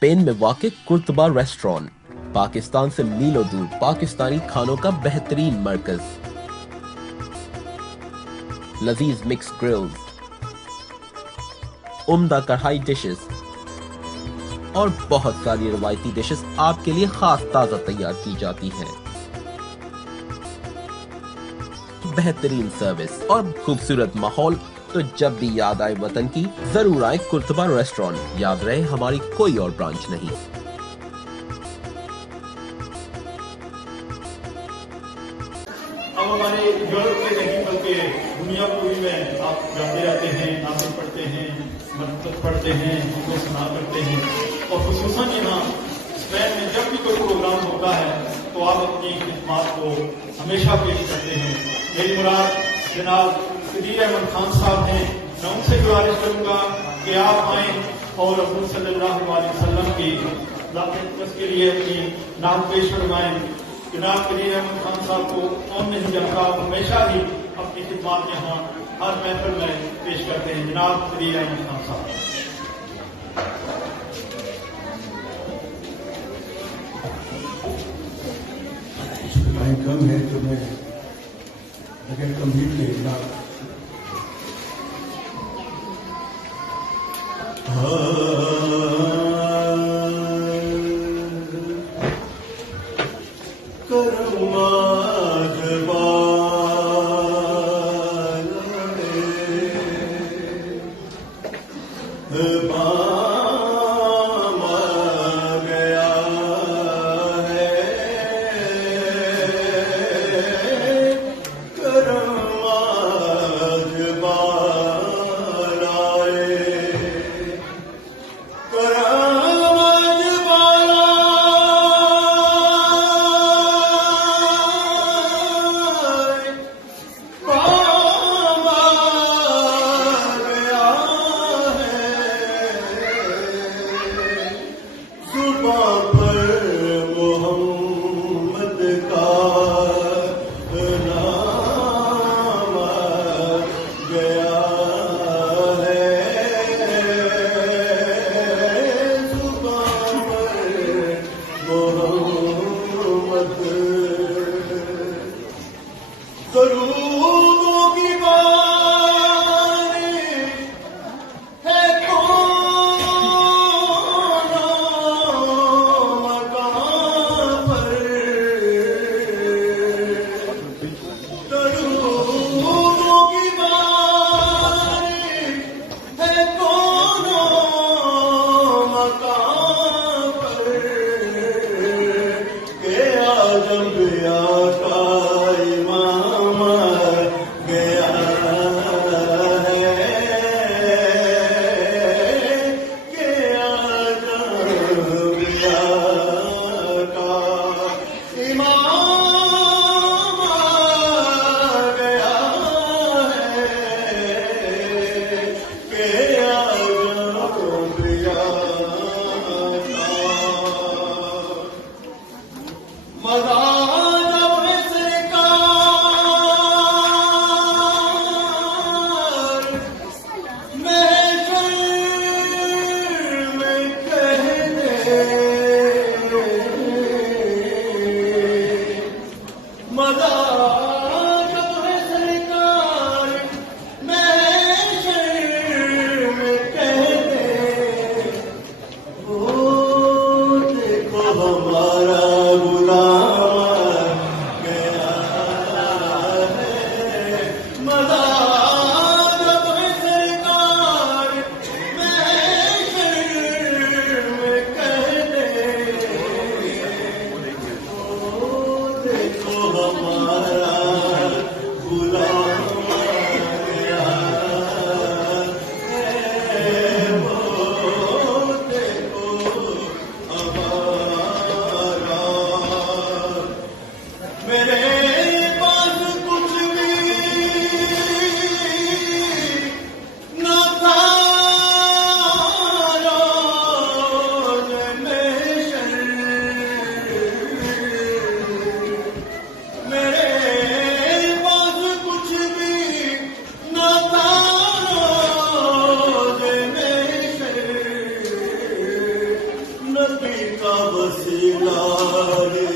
Spain میں واقع قرطبہ restaurant, Pakistan سے میلوں دور پاکستانی کھانوں کا بہترین مرکز، لذیذ مکس گرلز، عمدہ کڑھائی ڈشز اور بہت ساری روایتی ڈشز آپ کے لیے خاص تازہ تیار کی جاتی ہیں۔ بہترین سروس اور خوبصورت ماحول، تو جب بھی یاد آئے وطن کی ضرور آئے قرطبہ ریسٹورانٹ۔ یاد رہے ہماری کوئی اور برانچ نہیں۔ اب ہمارے یورپ کے نہیں بلکہ دنیا پوری میں آپ جاتے رہتے ہیں، ناطق پڑھتے ہیں، منطق پڑھتے ہیں، ان کو سنا کرتے ہیں، اور خصوصاً یہاں اسپین میں جب بھی کوئی پروگرام ہوتا ہے تو آپ اپنی خدمات کو ہمیشہ پیش کرتے ہیں۔ میری مراد جناب قدیر احمد خان صاحب ہیں، میں ان سے گزارش کروں گا کہ آپ آئیں اور حضور صلی اللہ علیہ وسلم کی ذات اقدس کے لیے اپنی نعت پیش فرمائیں۔ جناب قدیر احمد خان صاحب کو کون نہیں جانتا، آپ ہمیشہ ہی اپنی خدمات یہاں ہر محفل میں پیش کرتے ہیں۔ جناب قدیر احمد خان صاحب۔ کم ہے تو میں اگر کمپلیٹ نہیں تھا وسیلہ